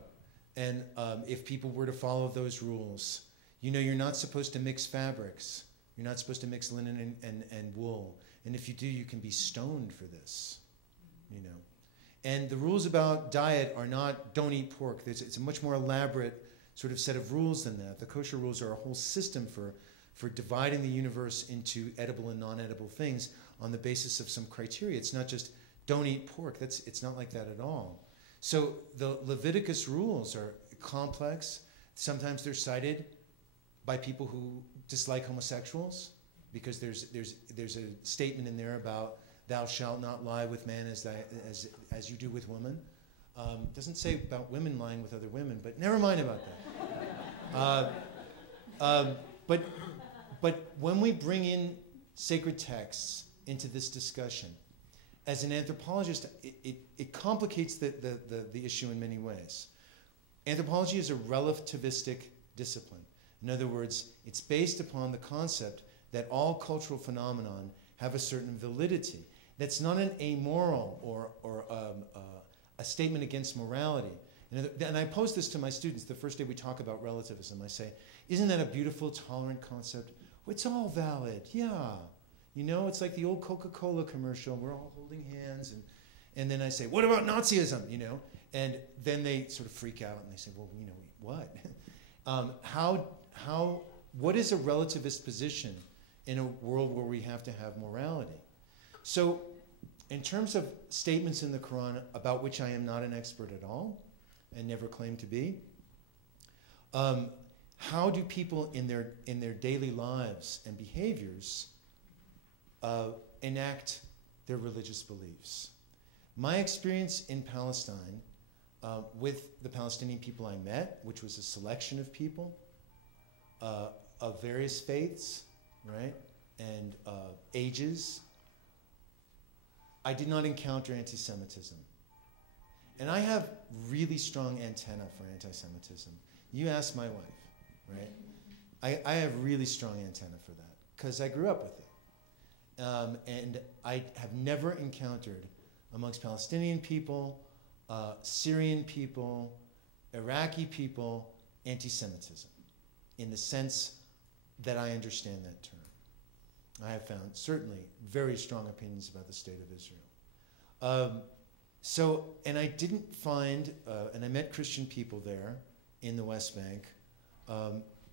And if people were to follow those rules, you're not supposed to mix fabrics. You're not supposed to mix linen and wool. And if you do, you can be stoned for this, And the rules about diet are not don't eat pork. It's a much more elaborate sort of set of rules than that. The kosher rules are a whole system for dividing the universe into edible and non-edible things on the basis of some criteria. It's not just don't eat pork. It's not like that at all. So the Leviticus rules are complex. Sometimes they're cited by people who dislike homosexuals because there's a statement in there about thou shalt not lie with man as you do with woman. Doesn't say about women lying with other women, but never mind about that. But when we bring in sacred texts into this discussion, as an anthropologist, it complicates the issue in many ways. Anthropology is a relativistic discipline. In other words, it's based upon the concept that all cultural phenomenon have a certain validity. That's not an amoral or a statement against morality. And I pose this to my students the first day we talk about relativism. I say, isn't that a beautiful, tolerant concept? Well, it's all valid, yeah. You know, it's like the old Coca-Cola commercial. We're all holding hands. And then I say, what about Nazism, you know? And then they sort of freak out and they say, well, you know, what? What is a relativist position in a world where we have to have morality? So in terms of statements in the Quran about which I am not an expert at all and never claim to be, how do people in their daily lives and behaviors enact their religious beliefs? My experience in Palestine with the Palestinian people I met, which was a selection of people of various faiths, right, and ages, I did not encounter anti-Semitism. And I have really strong antenna for anti-Semitism. You ask my wife, right? I have really strong antenna for that because I grew up with it. And I have never encountered amongst Palestinian people, Syrian people, Iraqi people, anti-Semitism in the sense that I understand that term. I have found certainly very strong opinions about the state of Israel. And I didn't find, and I met Christian people there in the West Bank.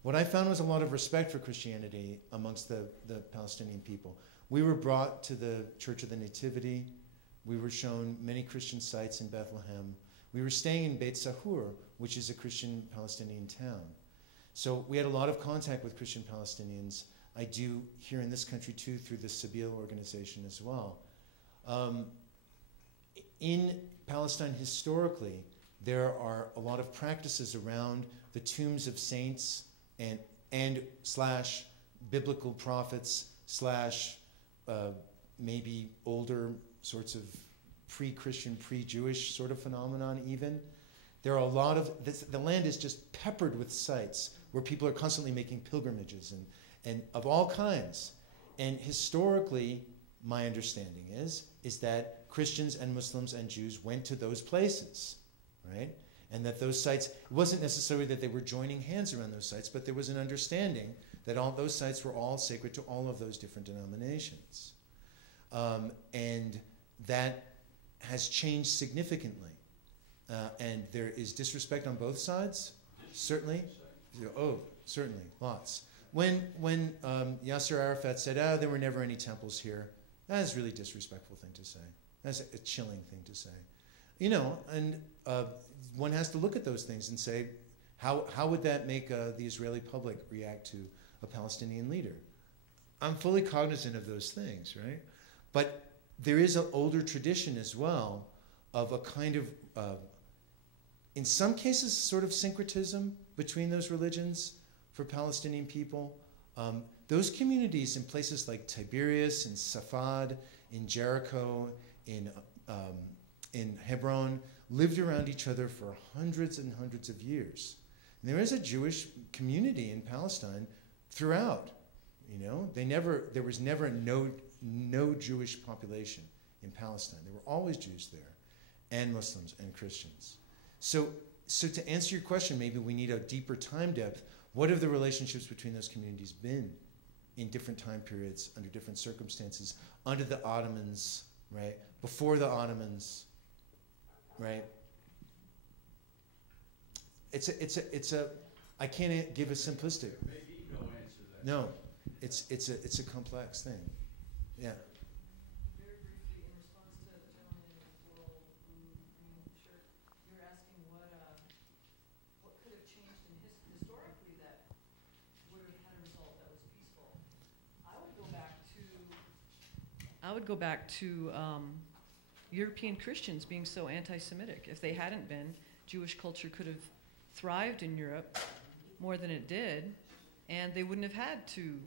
What I found was a lot of respect for Christianity amongst the Palestinian people. We were brought to the Church of the Nativity. We were shown many Christian sites in Bethlehem. We were staying in Beit Sahur, which is a Christian Palestinian town. So we had a lot of contact with Christian Palestinians. I do here in this country too through the Sabil organization as well. In Palestine historically, there are a lot of practices around the tombs of saints and slash biblical prophets slash maybe older sorts of pre-Christian, pre-Jewish sort of phenomenon even. There are a lot of, the land is just peppered with sites where people are constantly making pilgrimages and of all kinds. And historically, my understanding is that Christians and Muslims and Jews went to those places, right? And that those sites, it wasn't necessarily that they were joining hands around those sites, but there was an understanding that all those sites were all sacred to all of those different denominations. And that has changed significantly. And there is disrespect on both sides, certainly. Oh, certainly, lots. When Yasser Arafat said, there were never any temples here, that is a really disrespectful thing to say. That's a chilling thing to say. You know, and one has to look at those things and say, how would that make the Israeli public react to a Palestinian leader? I'm fully cognizant of those things, right? But there is an older tradition as well of a kind of, in some cases, sort of syncretism between those religions for Palestinian people. Those communities in places like Tiberias and Safad, in Jericho, in Hebron, lived around each other for hundreds and hundreds of years. And there is a Jewish community in Palestine throughout. You know, there was never no Jewish population in Palestine. There were always Jews there, and Muslims and Christians. So to answer your question, maybe we need a deeper time depth. What have the relationships between those communities been in different time periods, under different circumstances, under the Ottomans, right? Before the Ottomans, right? I can't give a simplistic. Maybe no answer to that. No, it's a complex thing. Yeah. Very briefly, in response to the gentleman in the floral green shirt, you're asking what could have changed historically that would have had a result that was peaceful. I would go back to European Christians being so anti-Semitic. If they hadn't been, Jewish culture could have thrived in Europe more than it did, and they wouldn't have had to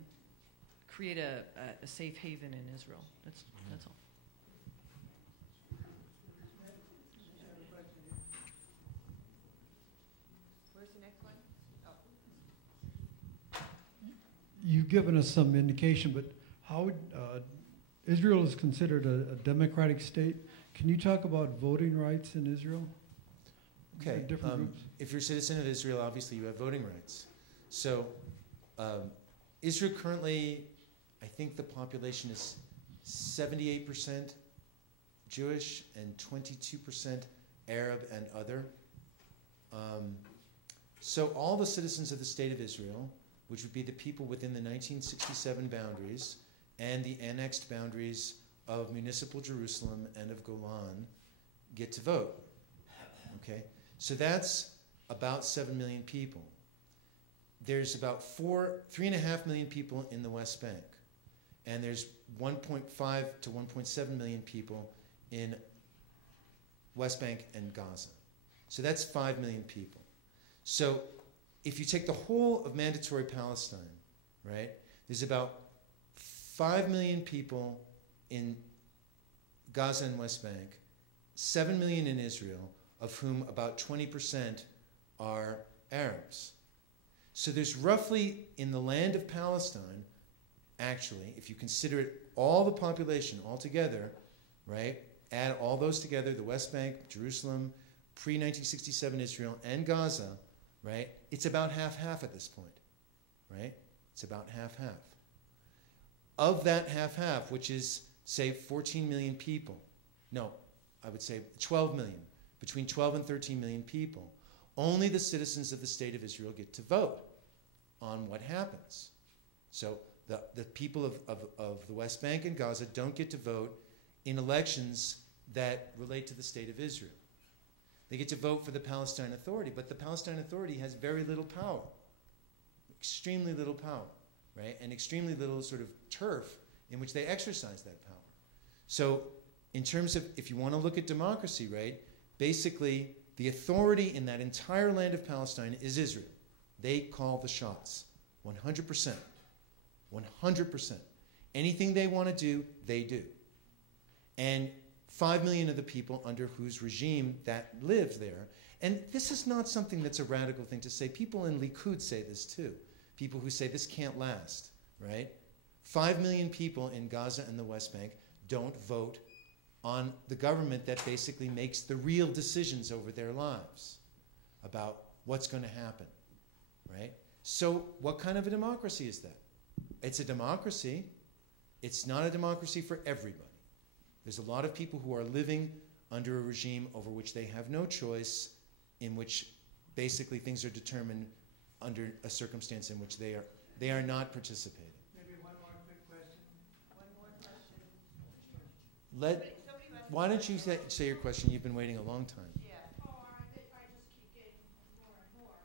create a safe haven in Israel. That's all. Where's the next one? Oh. You've given us some indication, but how would, Israel is considered a democratic state. Can you talk about voting rights in Israel? Okay. Different groups. If you're a citizen of Israel, obviously you have voting rights. So Israel currently, I think the population is 78% Jewish and 22% Arab and other. So all the citizens of the state of Israel, which would be the people within the 1967 boundaries and the annexed boundaries of municipal Jerusalem and of Golan, get to vote. Okay? So that's about 7 million people. There's about 3.5 million people in the West Bank. And there's 1.5 to 1.7 million people in West Bank and Gaza. So that's 5 million people. So if you take the whole of mandatory Palestine, right, there's about 5 million people in Gaza and West Bank, 7 million in Israel, of whom about 20% are Arabs. So there's roughly, in the land of Palestine, actually, if you consider it all the population altogether, right, add all those together, the West Bank, Jerusalem, pre-1967 Israel, and Gaza, right, it's about half-half at this point, right? It's about half-half. Of that half-half, which is, say, 14 million people, no, I would say 12 million, between 12 and 13 million people, only the citizens of the state of Israel get to vote on what happens. So the people of the West Bank and Gaza don't get to vote in elections that relate to the state of Israel. They get to vote for the Palestine Authority, but the Palestine Authority has very little power, extremely little power, right? And extremely little sort of turf in which they exercise that power. So in terms of, if you want to look at democracy, right, basically the authority in that entire land of Palestine is Israel. They call the shots, 100%. 100%. Anything they want to do, they do. And 5 million of the people under whose regime that live there. And this is not something that's a radical thing to say. People in Likud say this too. People who say this can't last, right? 5 million people in Gaza and the West Bank don't vote on the government that basically makes the real decisions over their lives about what's going to happen, right? So what kind of a democracy is that? It's a democracy. It's not a democracy for everybody. There's a lot of people who are living under a regime over which they have no choice, in which basically things are determined under a circumstance in which they are not participating. Maybe one more quick question. One more question. Why don't you say your question? You've been waiting a long time. Yeah. Oh, I just keep getting more and more.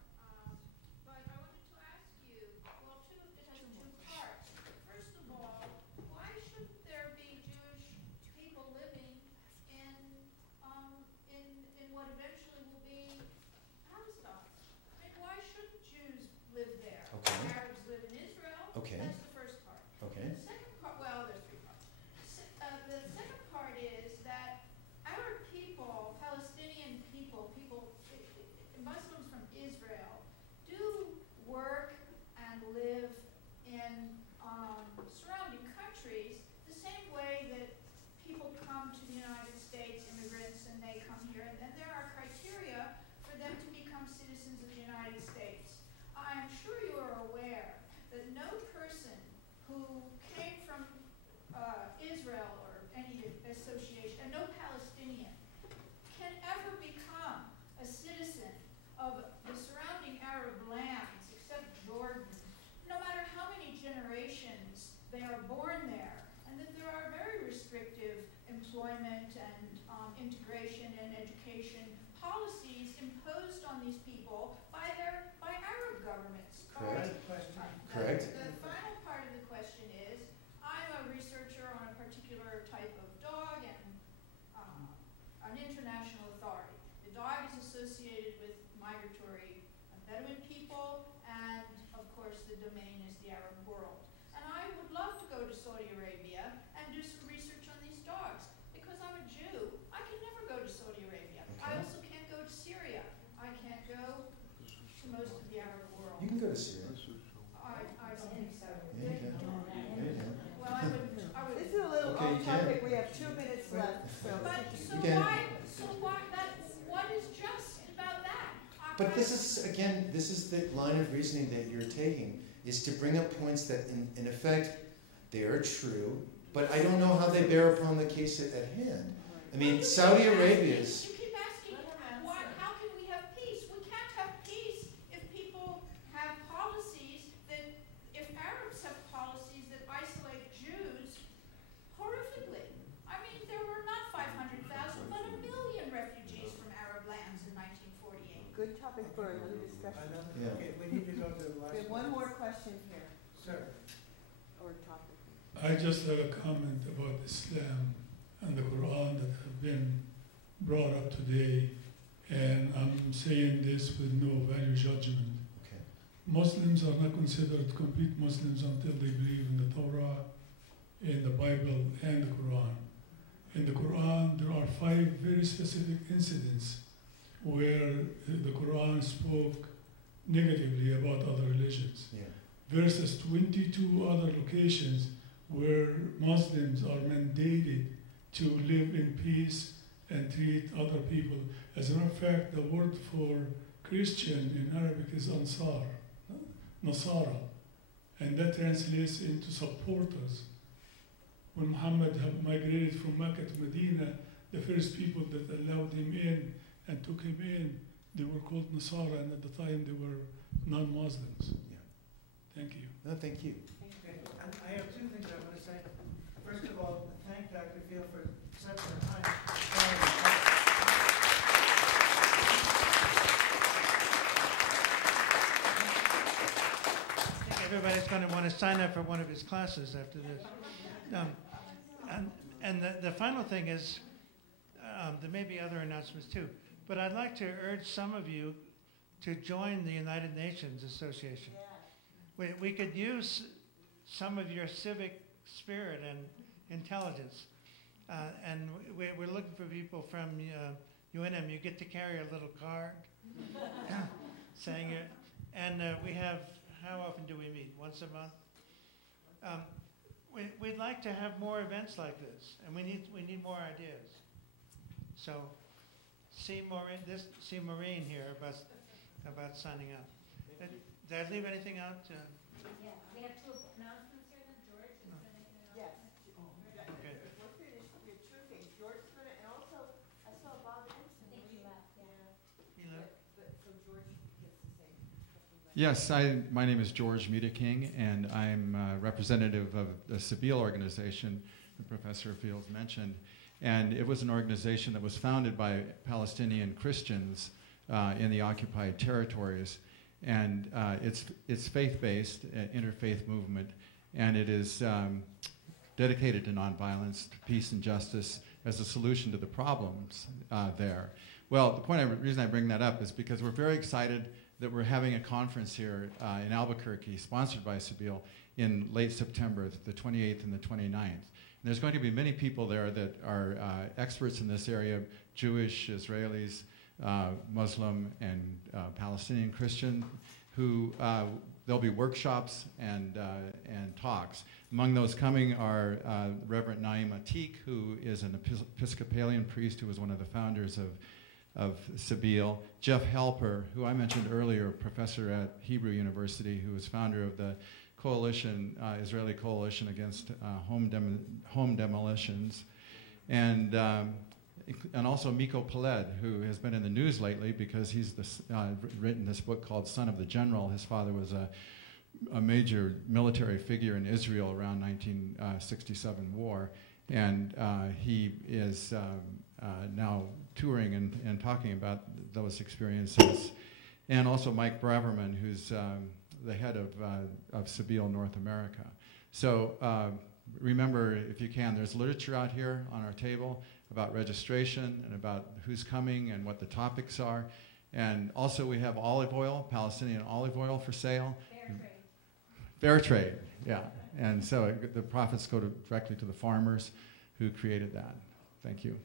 But I wanted to ask you, well, it has two parts. First of all, why shouldn't there be Jewish people living in what eventually will be Palestine? I mean, why shouldn't Jews live there? Okay. Arabs live in Israel. Okay. That's the first part. Okay. The second part, well, there's three parts. The second part is that Arab people, Palestinian people, Muslims from Israel, do work and live in surrounding countries the same way that people come to the United States, immigrants, and they come here, and then there are criteria for them to become citizens of the United States. I am sure you are aware that no person who came from Israel or any association, and no Palestinian, can ever associated with migratory Bedouin people, and of course the domain is the Arab world. And I would love to go to Saudi Arabia and do some research on these dogs. Because I'm a Jew, I can never go to Saudi Arabia. I also can't go to Syria. I can't go to most of the Arab world. You can go to Syria. I think so. Yeah, you can. Yeah, you can. Well, I would. This is a little Okay, you off topic, can. we have 2 minutes left, so. What is just about that? But this is, again, this is the line of reasoning that you're taking, is to bring up points that, in effect, they are true, but I don't know how they bear upon the case at hand. I mean, Saudi Arabia's... You keep asking, how can we have peace? We can't have peace if people have policies that, if Arabs have policies that isolate Jews horrifically. I mean, there were not 500,000, but 1 million refugees from Arab lands in 1948. Good topic for another discussion. Yeah. Okay, we need to go to the last. We have one more question here, Sir. or topic. I just have a comment about Islam and the Quran that have been brought up today, and I'm saying this with no value judgment. Okay. Muslims are not considered complete Muslims until they believe in the Torah, in the Bible, and the Quran. In the Quran, there are 5 very specific incidents where the Quran spoke negatively about other religions, Yeah. versus 22 other locations where Muslims are mandated to live in peace and treat other people. As a matter of fact, the word for Christian in Arabic is Ansar, Nasara, and that translates into supporters. When Muhammad had migrated from Mecca to Medina, the first people that allowed him in and took him in, they were called Nasara, and at the time they were non-Muslims. Yeah. Thank you. No, thank you. Okay, and I have 2 things I want to say. First of all, thank Dr. Field for such a time. I think everybody's going to want to sign up for one of his classes after this. And the final thing is, there may be other announcements too, but I'd like to urge some of you to join the United Nations Association. We could use some of your civic spirit and intelligence. And we're looking for people from UNM. You get to carry a little card saying it. And we have, how often do we meet? Once a month? We'd like to have more events like this, and we need more ideas. So see Maureen here about signing up. Did I leave anything out? Yeah, we have 2 announcements here then. George is going to make an announcement. Yes. Okay. We're finished, we have 2 things. George's gonna, and also, I saw Bob Henson. I think he left, yeah. He left? But so George gets to say something. Yes, my name is George King, and I'm representative of the Sabeel organization that Professor Fields mentioned. And it was an organization that was founded by Palestinian Christians in the occupied territories. And it's faith-based, interfaith movement, and it is dedicated to nonviolence, to peace and justice as a solution to the problems there. Well, the reason I bring that up is because we're very excited that we're having a conference here in Albuquerque, sponsored by Sabeel, in late September, the 28th and the 29th. And there's going to be many people there that are experts in this area, Jewish, Israelis, Muslim, and Palestinian Christian, who there'll be workshops and talks. Among those coming are Reverend Naim Atik, who is an Episcopalian priest who was one of the founders of Sabeel, Jeff Halper, who I mentioned earlier, professor at Hebrew University, who was founder of the coalition, Israeli Coalition Against Home Demolitions, and also Miko Peled, who has been in the news lately because he's written this book called Son of the General. His father was a major military figure in Israel around 1967 war, and he is now touring and talking about those experiences. And also Mike Braverman, who's the head of Sabeel North America. So remember, if you can, there's literature out here on our table about registration and about who's coming and what the topics are. And also we have olive oil, Palestinian olive oil for sale. Fair trade, yeah. And so the profits go directly to the farmers who created that. Thank you.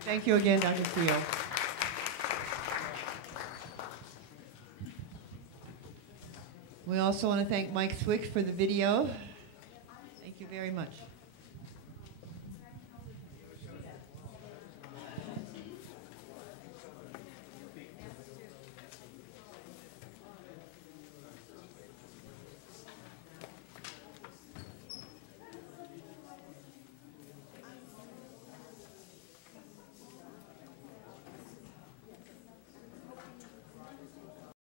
Thank you again, Dr. Field. We also want to thank Mike Swick for the video. Thank you very much.